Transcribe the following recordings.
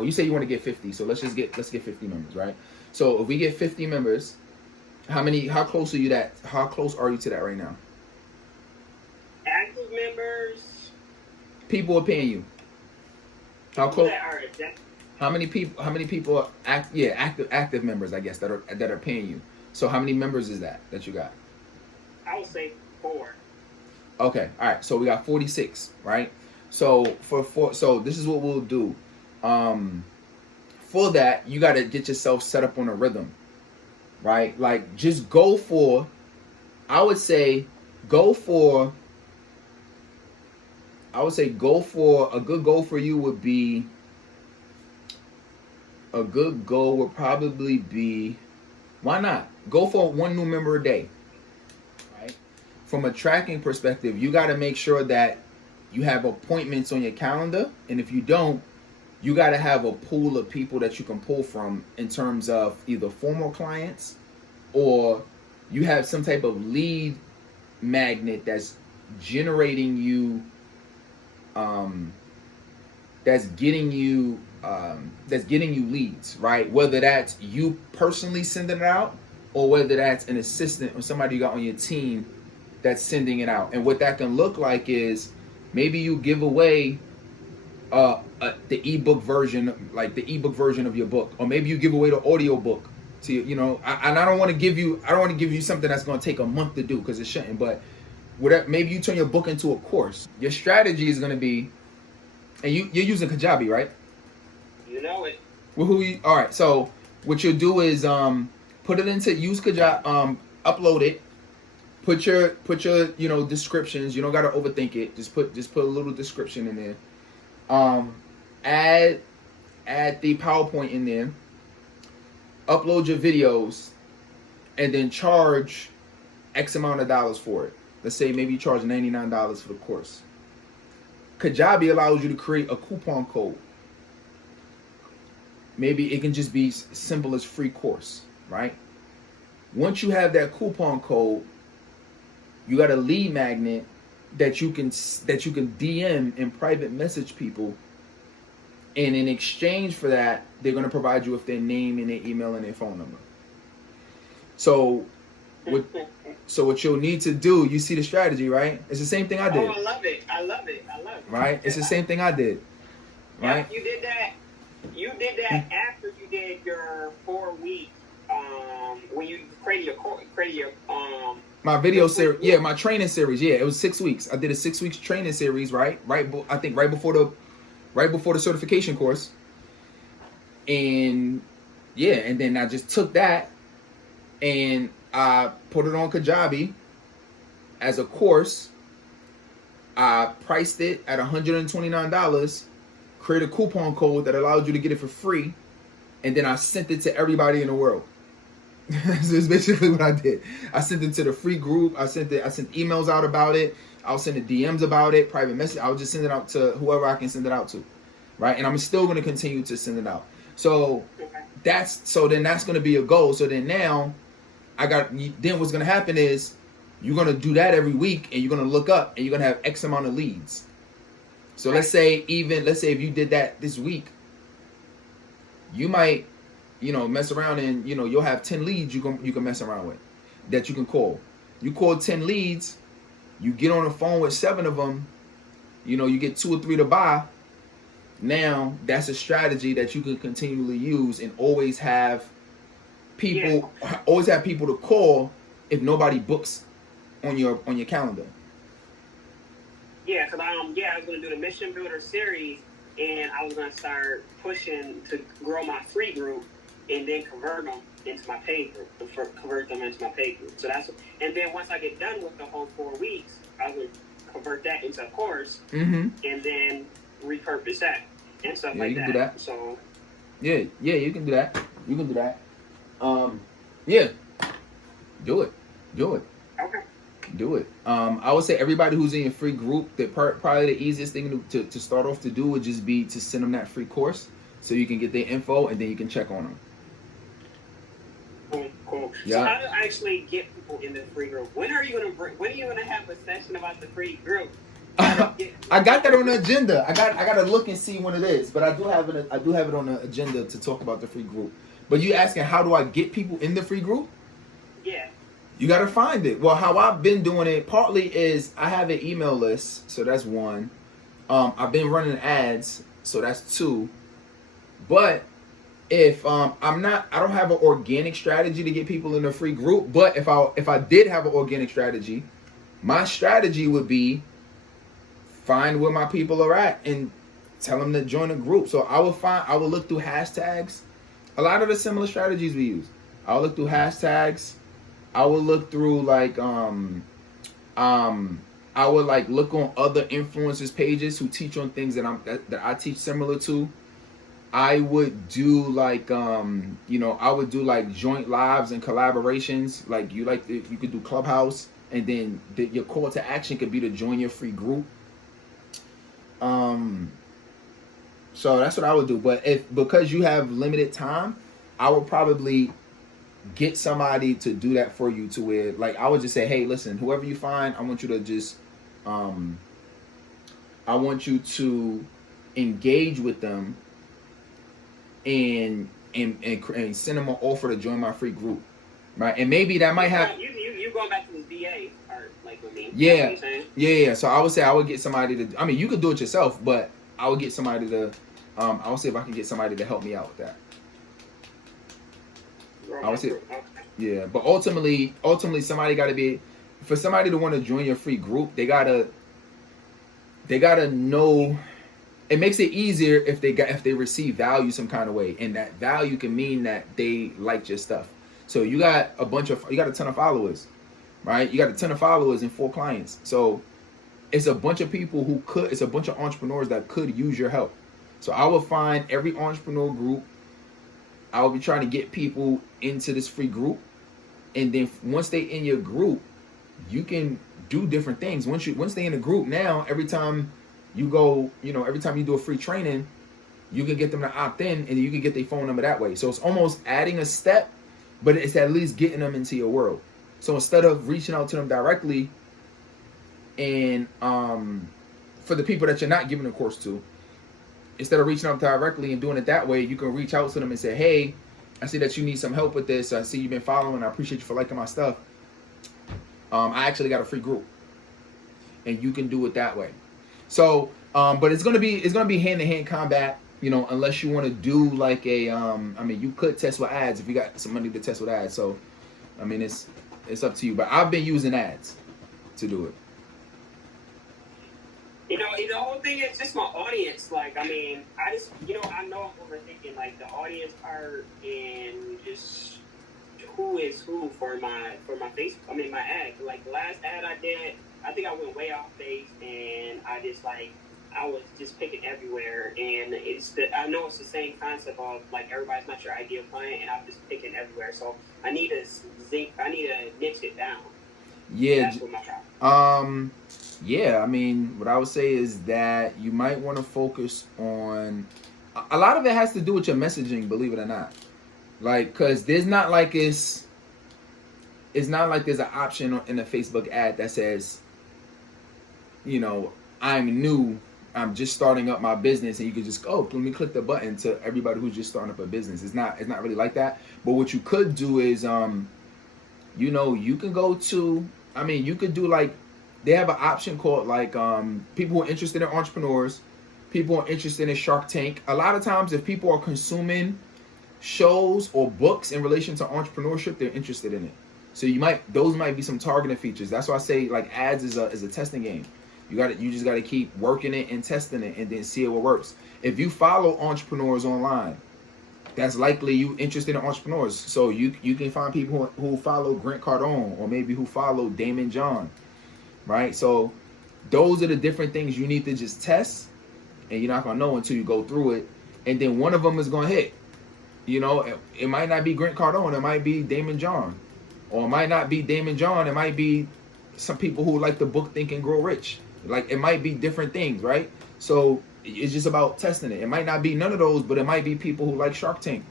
Well, you say you want to get 50, so let's get 50 members, right? So if we get 50 members, how close are you to that right now? Active members. People are paying you. How close? How many people are active members, I guess, that are paying you. So how many members is that you got? I would say 4. Okay, all right. So we got 46, right? So so this is what we'll do. For that, you got to get yourself set up on a rhythm, right? Like, just go for, I would say go for a good goal for you would be, probably be, why not? Go for 1 new member a day, right? From a tracking perspective, you got to make sure that you have appointments on your calendar. And if you don't, you got to have a pool of people that you can pull from in terms of either former clients, or you have some type of lead magnet that's generating you, that's getting you leads, right? Whether that's you personally sending it out, or whether that's an assistant or somebody you got on your team that's sending it out. And what that can look like is maybe you give away the ebook version, like the ebook version of your book, or maybe you give away the audio book to I don't want to give you something that's going to take a month to do, because it shouldn't. But whatever, maybe you turn your book into a course. Your strategy is going to be, and you're using Kajabi, right? You know it. Well, all right. So what you'll do is use Kajabi, upload it. Put your descriptions. You don't got to overthink it. Just put a little description in there. Add the PowerPoint in there. Upload your videos, and then charge X amount of dollars for it. Let's say maybe you charge $99 for the course. Kajabi allows you to create a coupon code. Maybe it can just be simple as free course, right? Once you have that coupon code, you got a lead magnet that you can DM and private message people, and in exchange for that, they're going to provide you with their name and their email and their phone number. So what you'll need to do, you see the strategy, right? It's the same thing I did. Oh, I love it. Right? It's the same thing I did. Right? Yeah, you did that after you did your 4 week, when you created your my video series, my training series, it was 6 weeks. I did a 6 weeks training series, right? I think right before the certification course, and then I just took that and I put it on Kajabi as a course. I priced it at $129. Create a coupon code that allowed you to get it for free, and then I sent it to everybody in the world. So it's basically what I did. I sent it to the free group. I sent emails out about it. I'll send the DMs about it, private message. I'll just send it out to whoever I can send it out to, right? And I'm still going to continue to send it out. So that's going to be a goal. So then now then what's going to happen is you're going to do that every week, and you're going to look up, and you're going to have X amount of leads. So let's say if you did that this week, you might, mess around and, you'll have 10 leads you can mess around with that you can call. You call 10 leads, you get on the phone with 7 of them, you get 2 or 3 to buy. Now that's a strategy that you can continually use and always have people to call if nobody books on your calendar. Yeah, because I was going to do the Mission Builder series, and I was going to start pushing to grow my free group and then convert them into my paid group. So and then once I get done with the whole 4 weeks, I would convert that into a course, and then repurpose that and stuff like that. You can do that. So you can do that. You can do that. Do it. Okay. Do it. I would say everybody who's in your free group, that probably the easiest thing to start off to do would just be to send them that free course so you can get their info, and then you can check on them. Cool. Yeah. So how do I actually get people in the free group? When are you gonna have a session about the free group? I I got that on the agenda. I got to look and see when it is, but I do have it on the agenda to talk about the free group. But you asking how do I get people in the free group? Yeah. You got to find it. Well, how I've been doing it partly is I have an email list, so that's one. I've been running ads, so that's two. But if I don't have an organic strategy to get people in the free group. But if I did have an organic strategy, my strategy would be find where my people are at and tell them to join a group. So I would look through hashtags. A lot of the similar strategies we use. I would look through hashtags. I would look through like I would like look on other influencers pages who teach on things that I teach similar to. I would do like I would do like joint lives and collaborations. Like you could do Clubhouse, and then your call to action could be to join your free group. So that's what I would do. But because you have limited time, I would probably get somebody to do that for you to where like I would just say, hey, listen, whoever you find, I want you to just I want you to engage with them and send them an offer to join my free group, right? And maybe that might have you going back to the VA part like with me. Yeah, yeah. So I would say I would get somebody to. I mean, you could do it yourself, but I would get somebody to. I would say if I can get somebody to help me out with that. I would say, yeah. But ultimately, somebody got to be. For somebody to want to join your free group, they gotta know. It makes it easier if they receive value some kind of way, and that value can mean that they liked your stuff. So you got a ton of followers, right? You got a ton of followers and 4 clients. So it's a bunch of people it's a bunch of entrepreneurs that could use your help. So I will find every entrepreneur group. I will be trying to get people into this free group, and then once they in your group, you can do different things. Once they in the group, now every time you go, every time you do a free training, you can get them to opt in, and you can get their phone number that way. So it's almost adding a step, but it's at least getting them into your world. So instead of reaching out to them directly, and for the people that you're not giving a course to, instead of reaching out directly and doing it that way, you can reach out to them and say, hey, I see that you need some help with this. I see you've been following. I appreciate you for liking my stuff. I actually got a free group, and you can do it that way. So, but it's gonna be hand-to-hand combat, unless you want to do like a, you could test with ads if you got some money to test with ads. So, it's up to you. But I've been using ads to do it. The whole thing is just my audience. Like, I know I'm overthinking like the audience part and just who is who for my face. My ad. Like the last ad I did, I think I went way off base, and I was just picking everywhere, and I know it's the same concept of like everybody's not your ideal client, and I'm just picking everywhere. So I need to niche it down. Yeah. That's what my problem. Yeah. What I would say is that you might want to focus on. A lot of it has to do with your messaging, believe it or not. Like, cause there's not like it's not like there's an option in a Facebook ad that says, I'm new, I'm just starting up my business, and you can just go, let me click the button to everybody who's just starting up a business. It's not really like that. But what you could do is, you can go to, you could do like, they have an option called like, people who are interested in entrepreneurs, people who are interested in Shark Tank. A lot of times if people are consuming shows or books in relation to entrepreneurship, they're interested in it. So those might be some targeted features. That's why I say like ads is a testing game. You just got to keep working it and testing it, and then see what works. If you follow entrepreneurs online, that's likely you interested in entrepreneurs. So you can find people who follow Grant Cardone, or maybe who follow Damon John, right? So those are the different things you need to just test, and you're not gonna know until you go through it, and then one of them is gonna hit. It might not be Grant Cardone, it might be Damon John, or it might not be Damon John. It might be some people who like the book Think and Grow Rich. Like, it might be different things, right? So it's just about testing it. It might not be none of those, but it might be people who like Shark Tank,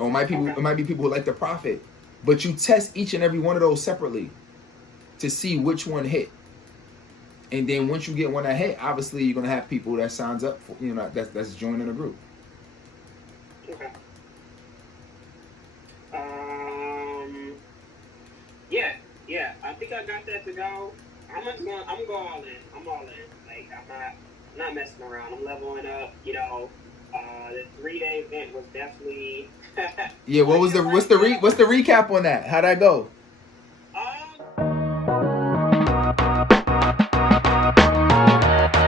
or it might be people who like The Profit. But you test each and every one of those separately to see which one hit. And then once you get one that hit, obviously you're gonna have people that signs up for, you know, that's joining the group. Okay. Yeah. I think I got that to go. I'm gonna go all in. I'm all in. Like I'm not messing around. I'm leveling up. You know, the 3-day event was definitely. Yeah. What's the recap on that? How'd that go?